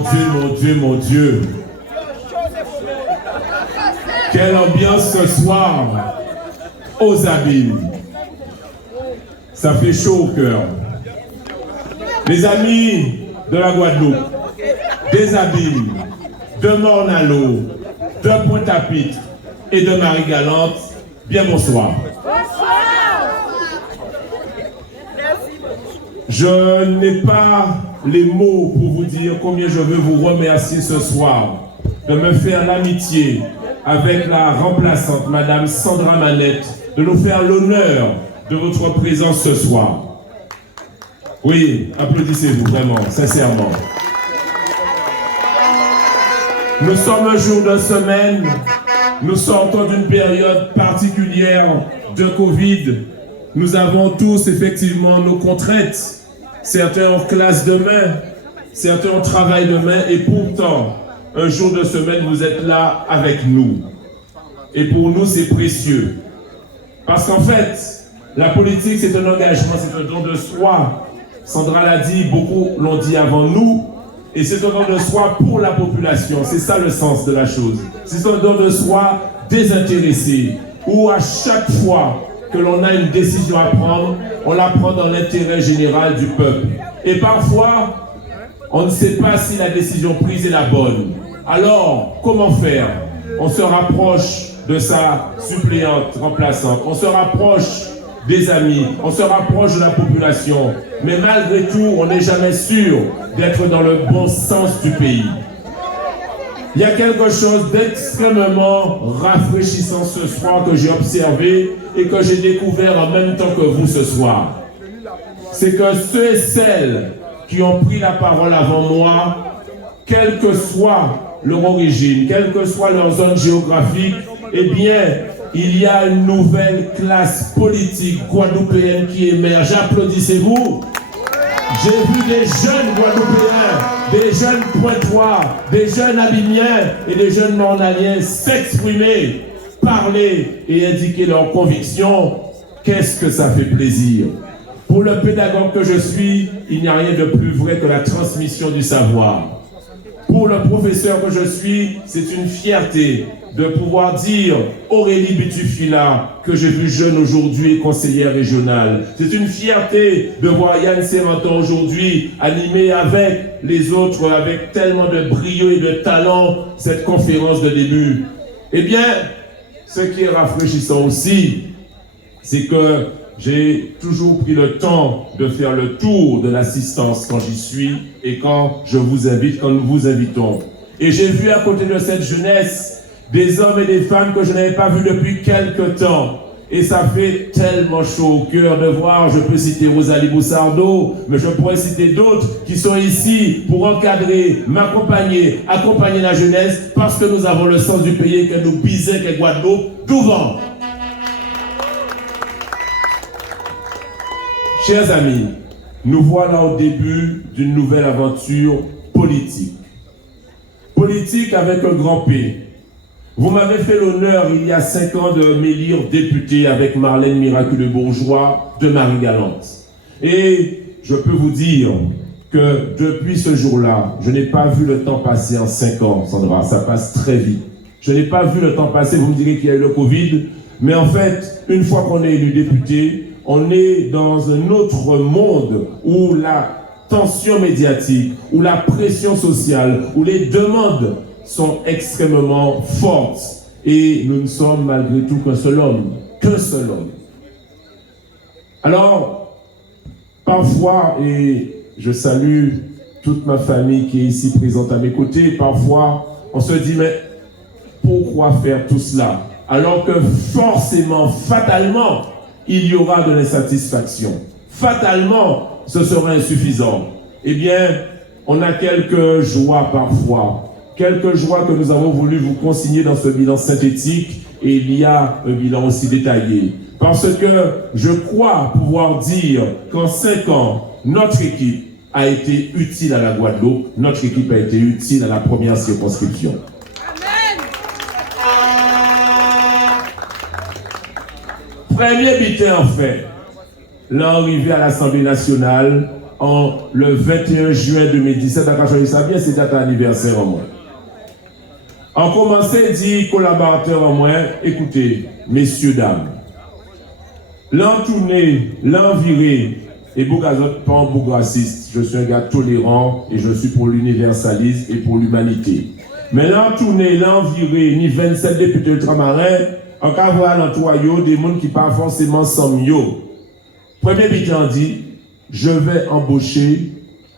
Dieu, mon Dieu, mon Dieu. Quelle ambiance ce soir aux Abîmes. Ça fait chaud au cœur. Les amis de la Guadeloupe, des Abîmes, de Morne-à-l'Eau, de Pointe-à-Pitre et de Marie-Galante, bien bonsoir. Je n'ai pas les mots pour vous dire combien je veux vous remercier ce soir de me faire l'amitié avec la remplaçante, Madame Sandra Manette, de nous faire l'honneur de votre présence ce soir. Oui, applaudissez-vous vraiment, sincèrement. Nous sommes un jour de semaine, nous sortons d'une période particulière de Covid. Nous avons tous effectivement nos contraintes. Certains ont classe demain, certains ont travail demain, et pourtant, un jour de semaine, vous êtes là avec nous. Et pour nous, c'est précieux. Parce qu'en fait, la politique, c'est un engagement, c'est un don de soi. Sandra l'a dit, beaucoup l'ont dit avant nous, et c'est un don de soi pour la population. C'est ça le sens de la chose. C'est un don de soi désintéressé, où à chaque fois que l'on a une décision à prendre, on la prend dans l'intérêt général du peuple. Et parfois, on ne sait pas si la décision prise est la bonne. Alors, comment faire? On se rapproche de sa suppléante remplaçante, on se rapproche des amis, on se rapproche de la population. Mais malgré tout, on n'est jamais sûr d'être dans le bon sens du pays. Il y a quelque chose d'extrêmement rafraîchissant ce soir que j'ai observé et que j'ai découvert en même temps que vous ce soir. C'est que ceux et celles qui ont pris la parole avant moi, quelle que soit leur origine, quelle que soit leur zone géographique, eh bien, il y a une nouvelle classe politique guadeloupéenne qui émerge. Applaudissez-vous. J'ai vu des jeunes Guadeloupéens, des jeunes Pointois, des jeunes Abimiens et des jeunes Mornaliens s'exprimer, parler et indiquer leurs convictions. Qu'est-ce que ça fait plaisir. Pour le pédagogue que je suis, il n'y a rien de plus vrai que la transmission du savoir. Pour le professeur que je suis, c'est une fierté de pouvoir dire Aurélie Bitufila, que j'ai vu jeune aujourd'hui et conseillère régionale. C'est une fierté de voir Yann Serranton aujourd'hui animer avec les autres, avec tellement de brio et de talent, cette conférence de début. Eh bien, ce qui est rafraîchissant aussi, c'est que j'ai toujours pris le temps de faire le tour de l'assistance quand j'y suis et quand je vous invite, quand nous vous invitons. Et j'ai vu à côté de cette jeunesse des hommes et des femmes que je n'avais pas vus depuis quelque temps. Et ça fait tellement chaud au cœur de voir, je peux citer Rosalie Boussardeau, mais je pourrais citer d'autres qui sont ici pour encadrer, m'accompagner, accompagner la jeunesse, parce que nous avons le sens du pays que nous bisons, que Guadeloupe, d'ouvant. Chers amis, nous voilà au début d'une nouvelle aventure politique. Politique avec un grand P. Vous m'avez fait l'honneur, il y a 5 ans, de m'élire député avec Marlène Miraculeux-Bourgeois de Marie-Galante. Et je peux vous dire que depuis ce jour-là, je n'ai pas vu le temps passer en 5 ans, Sandra, ça passe très vite. Je n'ai pas vu le temps passer, vous me direz qu'il y a eu le Covid, mais en fait, une fois qu'on est élu député, on est dans un autre monde où la tension médiatique, où la pression sociale, où les demandes sont extrêmement fortes. Et nous ne sommes malgré tout qu'un seul homme. Qu'un seul homme. Alors, parfois, et je salue toute ma famille qui est ici présente à mes côtés, parfois, on se dit, mais pourquoi faire tout cela? Alors que forcément, fatalement, il y aura de l'insatisfaction. Fatalement, ce sera insuffisant. Eh bien, on a quelques joies parfois. Quelques joies que nous avons voulu vous consigner dans ce bilan synthétique, et il y a un bilan aussi détaillé. Parce que je crois pouvoir dire qu'en 5 ans, notre équipe a été utile à la Guadeloupe, notre équipe a été utile à la première circonscription. Amen. Premier bulletin en fait, l'arrivée à l'Assemblée nationale le 21 juin 2017, à Cachon, ça bien, c'est date anniversaire en moins. En commençant, dit collaborateur en moins, écoutez, messieurs, dames, l'entourné, l'enviré, et beaucoup d'autres pas un beaucoup raciste. Je suis un gars tolérant et je suis pour l'universalisme et pour l'humanité. Mais l'entourné, l'enviré, ni 27 députés ultramarins, en cas voir l'entourage des gens qui parlent forcément sans mieux. Premier bilan dit, je vais embaucher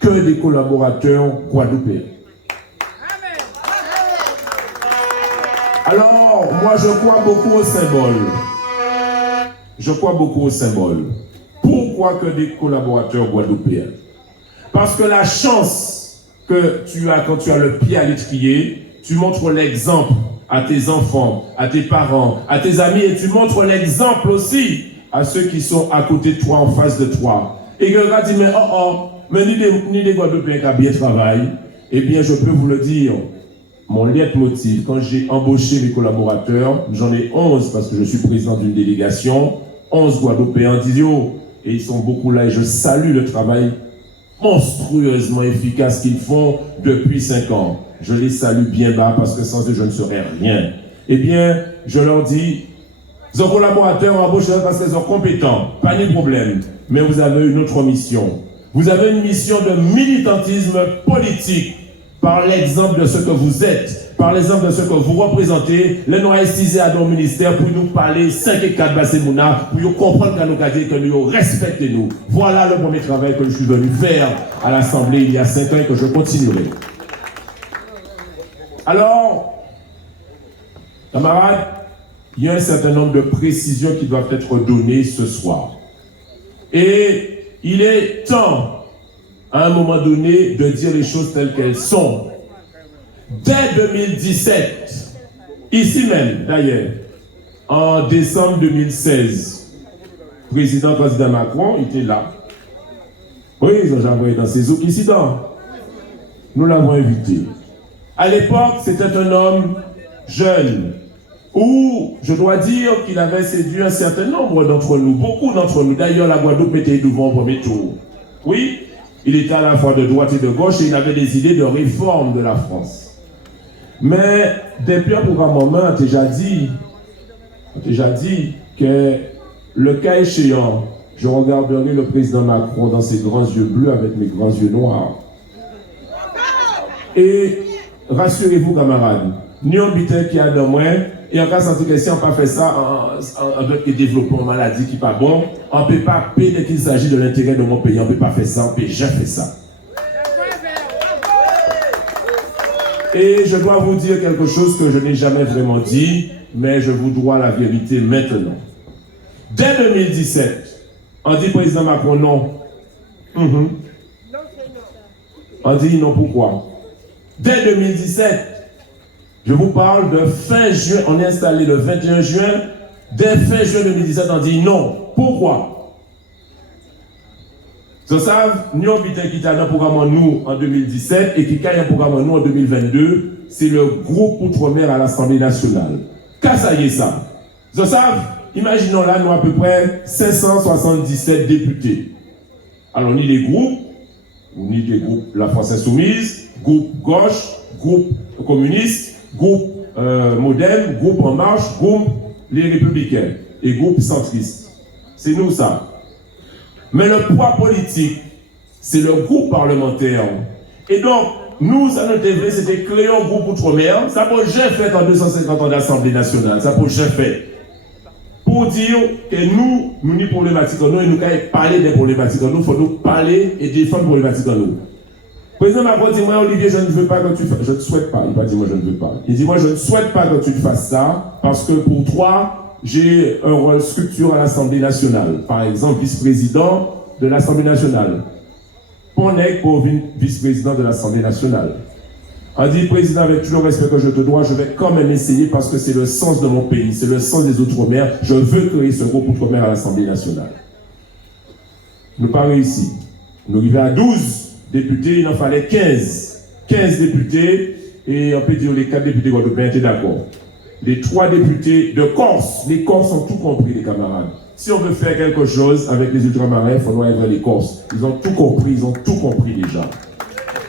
que des collaborateurs guadeloupéens. Alors, moi je crois beaucoup au symbole. Je crois beaucoup au symbole. Pourquoi que des collaborateurs guadeloupéens? Parce que la chance que tu as quand tu as le pied à l'étrier, tu montres l'exemple à tes enfants, à tes parents, à tes amis, et tu montres l'exemple aussi à ceux qui sont à côté de toi, en face de toi. Et quelqu'un dit, mais ni des Guadeloupéens qui ont bien travaillé, eh bien je peux vous le dire, mon leitmotiv, quand j'ai embauché mes collaborateurs, j'en ai 11 parce que je suis président d'une délégation, 11 Guadeloupéens disent, et ils sont beaucoup là, et je salue le travail monstrueusement efficace qu'ils font depuis 5 ans. Je les salue bien bas parce que sans eux, je ne serais rien. Eh bien, je leur dis, vos collaborateurs embauchés parce qu'ils sont compétents, pas de problème. Mais vous avez une autre mission. Vous avez une mission de militantisme politique par l'exemple de ce que vous êtes, par l'exemple de ce que vous représentez. Les nous estisés à nos ministères pour nous parler 5 et 4 Bassémouna, pour nous comprendre qu'à nos cadres, que nous respectez nous. Voilà le premier travail que je suis venu faire à l'Assemblée il y a 5 ans et que je continuerai. Alors, camarades, il y a un certain nombre de précisions qui doivent être données ce soir. Et il est temps, à un moment donné, de dire les choses telles qu'elles sont. Dès 2017, ici même d'ailleurs, en décembre 2016, le président Macron était là. Oui, ils ont envoyé dans ses eaux ici dedans. Nous l'avons invité. À l'époque, c'était un homme jeune, où je dois dire qu'il avait séduit un certain nombre d'entre nous, beaucoup d'entre nous. D'ailleurs, la Guadeloupe était devant au premier tour. Oui, il était à la fois de droite et de gauche et il avait des idées de réforme de la France. Mais depuis un programme en main, on t'a déjà dit que le cas échéant, je regarderai le président Macron dans ses grands yeux bleus avec mes grands yeux noirs. Et rassurez-vous, camarades, nous habitons qui a de moins, et en cas de que si on n'a pas fait ça, on doit développer une maladie qui n'est pas bon, on ne peut pas payer dès qu'il s'agit de l'intérêt de mon pays, on ne peut pas faire ça, on ne peut jamais faire ça. Et je dois vous dire quelque chose que je n'ai jamais vraiment dit, mais je vous dois la vérité maintenant. Dès 2017, on dit président Macron non. On dit non, pourquoi? Dès 2017, je vous parle de fin juin, on est installé le 21 juin, dès fin juin 2017, on dit non. Pourquoi? Vous savez, nous avons un programme nous en 2017 et qui a un programme nous en 2022, c'est le groupe Outre-mer à l'Assemblée nationale. Qu'est-ce que c'est ça? Vous savez, imaginons là, nous à peu près 577 députés. Alors, ni des groupes, La France Insoumise, groupe gauche, groupe communiste, groupe Modem, groupe En Marche, groupe Les Républicains et groupe centriste. C'est nous ça. Mais le poids politique, c'est le groupe parlementaire. Et donc, nous, à notre TV, c'était créer un groupe Outre-mer. Ça peut jamais fait en 250 ans d'Assemblée nationale. Ça peut jamais fait. Pour dire que nous ni problématiques en nous, et nous, quand on parler des problématiques en nous, il faut nous parler et défendre les problématiques en nous. Le président Macron dit, moi, Olivier, je ne veux pas que tu fasses. Je ne souhaite pas. Il va dire, moi, je ne veux pas. Il dit, moi, je ne souhaite pas que tu fasses ça, parce que pour toi, j'ai un rôle structure à l'Assemblée nationale. Par exemple, vice-président de l'Assemblée nationale. On est pour vice-président de l'Assemblée nationale. On dit, président, avec tout le respect que je te dois, je vais quand même essayer parce que c'est le sens de mon pays, c'est le sens des Outre-mer. Je veux créer ce groupe Outre-mer à l'Assemblée nationale. Nous pas réussi. Nous arrivons à 12 députés, il en fallait 15. 15 députés, et on peut dire les 4 députés guadeloupéens étaient d'accord. les 3 députés de Corse. Les Corses ont tout compris, les camarades. Si on veut faire quelque chose avec les ultramarins, il faut être les Corses. Ils ont tout compris déjà.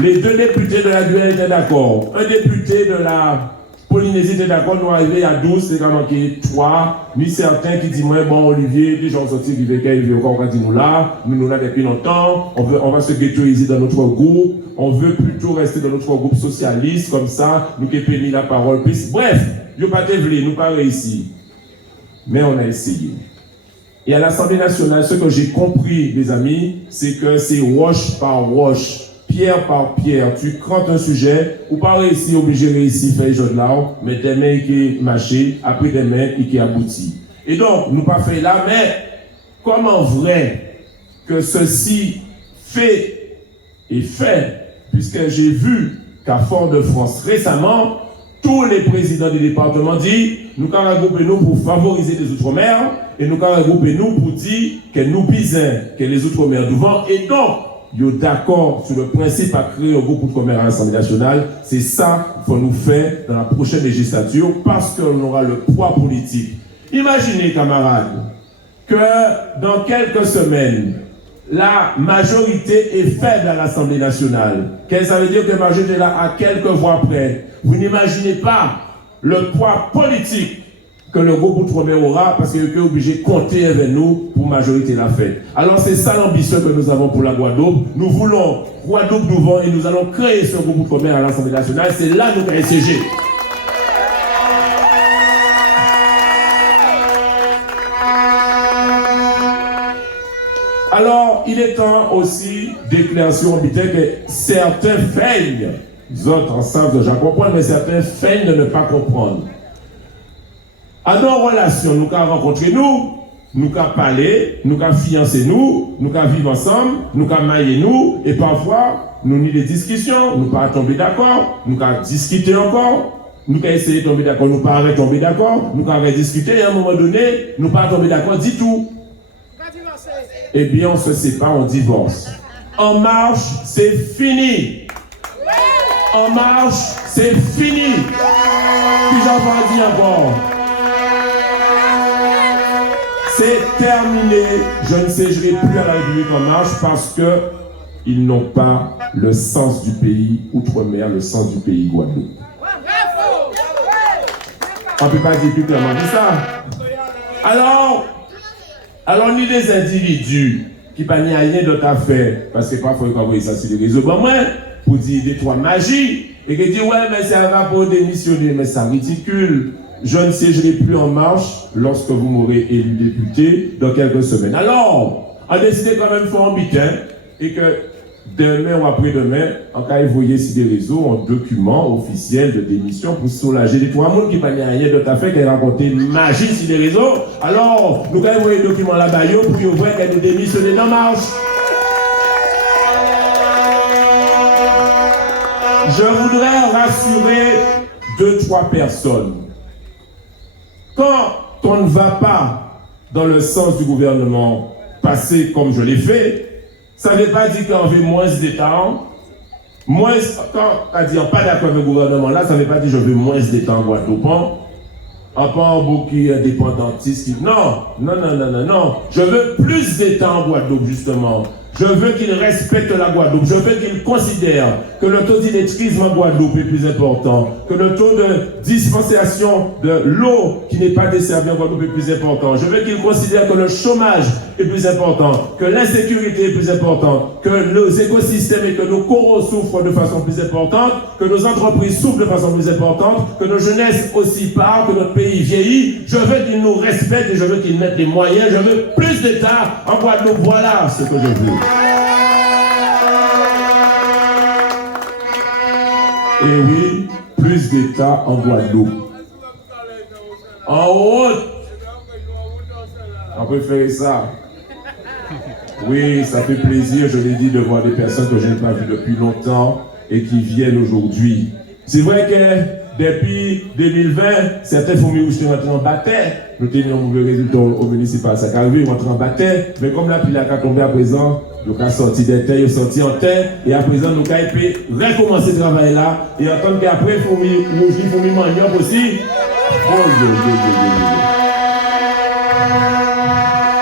Les 2 députés de la Guyane étaient d'accord. Un député de la Polynésie était d'accord, nous arrivés à 12, c'est quand manqué 3. Ni certains qui disent, moi, bon, Olivier, les gens sont sortis, il vient encore quand nous là, nous là depuis longtemps, on va se ghettoiser dans notre groupe, on veut plutôt rester dans notre groupe socialiste, comme ça, nous qui pénis la parole plus. Bref, nous pas voulu, nous pas réussi. Mais on a essayé. Et à l'Assemblée nationale, ce que j'ai compris, les amis, c'est que c'est roche par roche, pierre par pierre, tu crantes un sujet, ou pas réussir, obligé de réussir, faire les jeux de là, mais des mains qui mâchent, après des mains qui aboutit. Et donc, nous pas fait là, mais comment vrai que ceci fait, puisque j'ai vu qu'à Fort-de-France récemment, tous les présidents des départements disent, nous avons regroupé nous pour favoriser les Outre-mer, et nous avons regroupé nous pour dire que nous bisons que les Outre-mer devant, et donc, ils sont d'accord sur le principe à créer un groupe outre-mer à l'Assemblée nationale. C'est ça qu'il faut nous faire dans la prochaine législature parce qu'on aura le poids politique. Imaginez, camarades, que dans quelques semaines, la majorité est faible à l'Assemblée nationale. Qu'est-ce que ça veut dire que la majorité est là à quelques voix près? Vous n'imaginez pas le poids politique que le groupe Outre-mer aura parce qu'il est obligé de compter avec nous pour majorité la fête. Alors c'est ça l'ambition que nous avons pour la Guadeloupe. Nous voulons Guadeloupe devant et nous allons créer ce groupe Outre-mer à l'Assemblée nationale. C'est là que nous allons siéger. Alors, il est temps aussi d'éclaircir au bitin que certains feignent, les autres en savent déjà comprendre, mais certains feignent de ne pas comprendre. À nos relations, nous avons rencontré nous avons parlé, nous avons fiancé nous avons vivre ensemble, nous avons maillé nous, et parfois, nous avons des discussions, nous pas tomber d'accord, nous avons discuté encore, nous avons essayé de tomber d'accord, nous pas tomber d'accord, nous avons discuté, et à un moment donné, nous pas tomber d'accord du tout. Eh bien, on se sépare, on divorce. En marche, c'est fini. En marche, c'est fini. Puis j'en vais dire encore. C'est terminé. Je ne siégerai plus à la République en marche parce qu'ils n'ont pas le sens du pays Outre-mer, le sens du pays Guadeloupe. On ne peut pas dire plus clairement que ça. Alors, ni des individus qui n'ont rien d'autre à faire, parce que parfois, ils envoient ça sur les réseaux, pour dire des 3 magies, et qui disent, ouais, mais ça va pour démissionner, mais c'est ridicule. Je ne siégerai plus en marche lorsque vous m'aurez élu député dans quelques semaines. Alors, on a décidé quand même de faire un bitin, et que demain ou après-demain, en cas vous voyez sur des réseaux, un document officiel de démission pour soulager les 3 personnes qui n'ont rien d'autre à faire qu'à raconter magie sur les réseaux. Alors, nous allons envoyer le document là-bas pour qu'ils voient qu'elle nous démissionne dans marche. Je voudrais rassurer 2-3 personnes. Quand on ne va pas dans le sens du gouvernement passé comme je l'ai fait, ça ne veut pas dire qu'on veut moins d'État. Moins, quand on dit pas d'accord avec le gouvernement là, ça ne veut pas dire que je veux moins d'État en Guadeloupe. En pas beaucoup indépendantiste. Non. Je veux plus d'État en Guadeloupe, justement. Je veux qu'il respecte la Guadeloupe. Je veux qu'il considère que le taux d'illettrisme en Guadeloupe est plus important, que le taux de dispensation de l'eau qui n'est pas desservie en Guadeloupe est plus important. Je veux qu'il considère que le chômage est plus important, que l'insécurité est plus importante, que nos écosystèmes et que nos coraux souffrent de façon plus importante, que nos entreprises souffrent de façon plus importante, que nos jeunesses aussi partent, que notre pays vieillit. Je veux qu'il nous respecte et je veux qu'il mette les moyens. Je veux plus d'État en Guadeloupe. Voilà ce que je veux. Et oui, plus d'État en Guadeloupe. En haute, on peut faire ça. Oui, ça fait plaisir, je l'ai dit, de voir des personnes que je n'ai pas vues depuis longtemps et qui viennent aujourd'hui. C'est vrai que depuis 2020, certains familles où je suis rentré en bataille, nous tenions un mauvais résultat au municipal, ça a arrivé, rentré en bataille, mais comme la pile a tombé à présent, nous avons sorti des terres, nous avons sorti en terre, et à présent, nous avons recommencer le travail là, et entendre qu'après, il faut manioc aussi.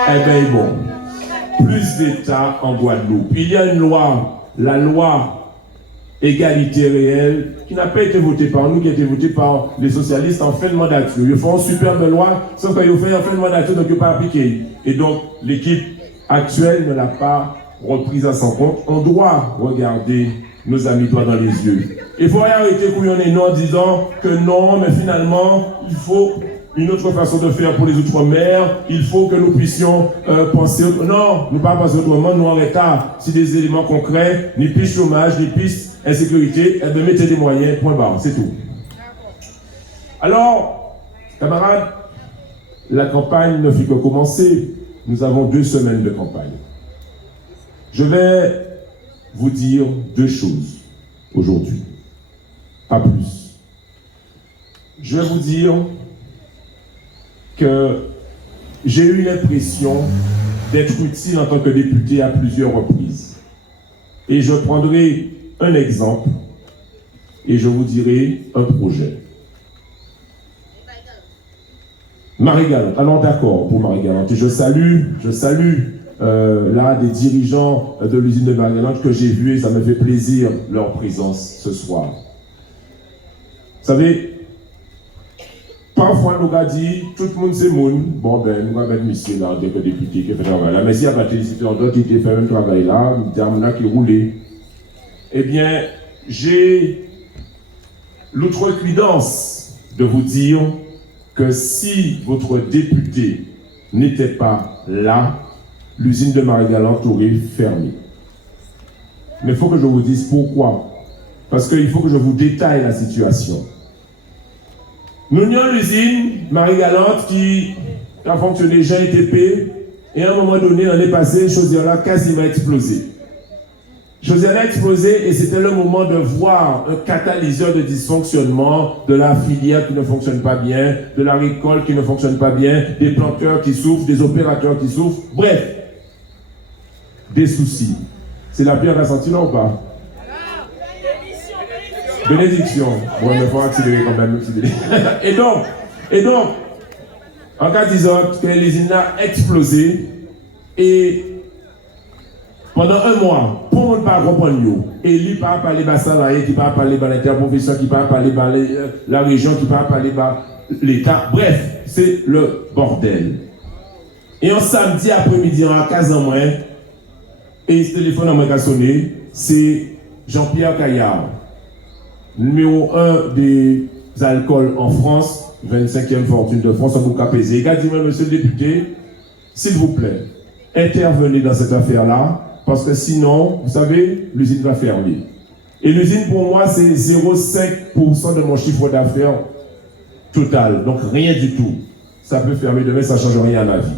Eh bien, bon, plus d'État en Guadeloupe. Il y a une loi, la loi égalité réelle, qui n'a pas été votée par nous, qui a été votée par les socialistes en fin de mandature. Ils font une superbe loi, sauf qu'ils ont fait en fin de mandature, donc ils n'ont pas appliqué. Et donc, l'équipe actuelle ne l'a pas reprise à son compte. On doit regarder nos amis droit dans les yeux. Il faut arrêter couillonner nous en disant que non, mais finalement, il faut une autre façon de faire pour les Outre-mer, il faut que nous puissions penser non, nous ne pas penser autrement, nous en retard. Si des éléments concrets, ni plus chômage, ni plus insécurité, eh bien, mettez des moyens, point barre, c'est tout. Alors, camarades, la campagne ne fait que commencer. Nous avons 2 semaines de campagne. Je vais vous dire 2 choses aujourd'hui, pas plus. Je vais vous dire que j'ai eu l'impression d'être utile en tant que député à plusieurs reprises. Et je prendrai un exemple et je vous dirai un projet. Marie-Galante, alors d'accord pour Marie-Galante. Et je salue là des dirigeants de l'usine de Marie-Galante que j'ai vu et ça me fait plaisir leur présence ce soir. Vous savez, parfois, nous avons dit, tout le monde c'est moun. Bon, ben, nous avons mettre monsieur là, dès que député qui fait travail là. Mais s'il n'y a pas de félicité d'autres qui fait un travail là, là qui roulait. Eh bien, j'ai l'outrecuidance de vous dire que si votre député n'était pas là, l'usine de Marie-Galante aurait fermé. Mais il faut que je vous dise pourquoi. Parce qu'il faut que je vous détaille la situation. Nous avons l'usine Marie-Galante qui a fonctionné GITP et à un moment donné, l'année passée, Chaudière a quasiment explosé. Chaudière a explosé et c'était le moment de voir un catalyseur de dysfonctionnement de la filière qui ne fonctionne pas bien, de la récolte qui ne fonctionne pas bien, des planteurs qui souffrent, des opérateurs qui souffrent, bref, des soucis. C'est la pierre à sentir là ou pas? Bénédiction. Bon, mais il faut accélérer quand même. et donc, en cas disant que l'usine a explosé et pendant 1 mois, pour ne pas comprendre, et lui ne pas parler de salarié, qui ne pas parler de l'interprofession, qui ne pas parler de la région, qui ne pas parler de l'État. Bref, c'est le bordel. Et un samedi après-midi, en 15 ans moins, et ce téléphone a moins qu'à sonner, c'est Jean-Pierre Caillard, numéro 1 des alcools en France, 25e fortune de France, en tout cas pesé. Il a dit, monsieur le député, s'il vous plaît, intervenez dans cette affaire-là, parce que sinon, vous savez, l'usine va fermer. Et l'usine, pour moi, c'est 0,5% de mon chiffre d'affaires total. Donc, rien du tout. Ça peut fermer demain, ça ne change rien à la vie.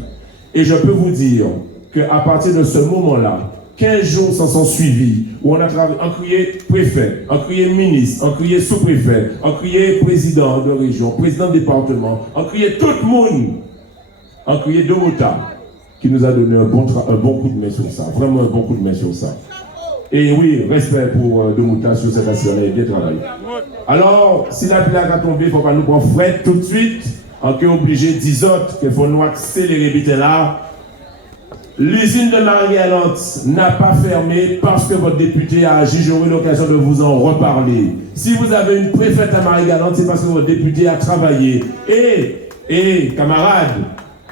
Et je peux vous dire qu'à partir de ce moment-là, 15 jours s'en sont suivis, où on a crié préfet, on crié ministre, on crié sous-préfet, on crié président de région, président de département, on crié tout le monde, on crié Domota, qui nous a donné un bon coup de main sur ça, vraiment un bon coup de main sur ça. Et oui, respect pour Domota sur cette action-là, il a bien travaillé. Alors, si la plaque a tombé, il ne faut pas nous prendre fret tout de suite, on est obligé 10 autres qu'il faut nous accélérer vite là. L'usine de Marie-Galante n'a pas fermé parce que votre député a agi. J'aurai l'occasion de vous en reparler. Si vous avez une préfète à Marie-Galante, c'est parce que votre député a travaillé. Et camarades,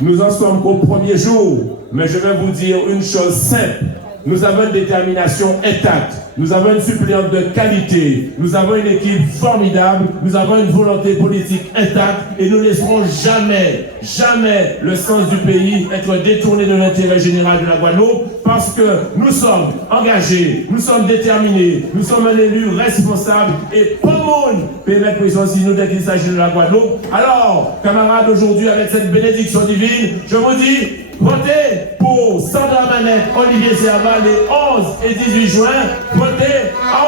nous en sommes qu'au premier jour. Mais je vais vous dire une chose simple. Nous avons une détermination intacte. Nous avons une suppléante de qualité. Nous avons une équipe formidable. Nous avons une volonté politique intacte. Et nous ne laisserons jamais le sens du pays être détourné de l'intérêt général de la Guadeloupe. Parce que nous sommes engagés, nous sommes déterminés, nous sommes un élu responsable. Et pas monde peut mettre pression sur nous dès qu'il s'agit de la Guadeloupe. Alors, camarades, aujourd'hui, avec cette bénédiction divine, je vous dis, votez pour Sandra Manette, Olivier Serval les 11 et 18 juin. Votez à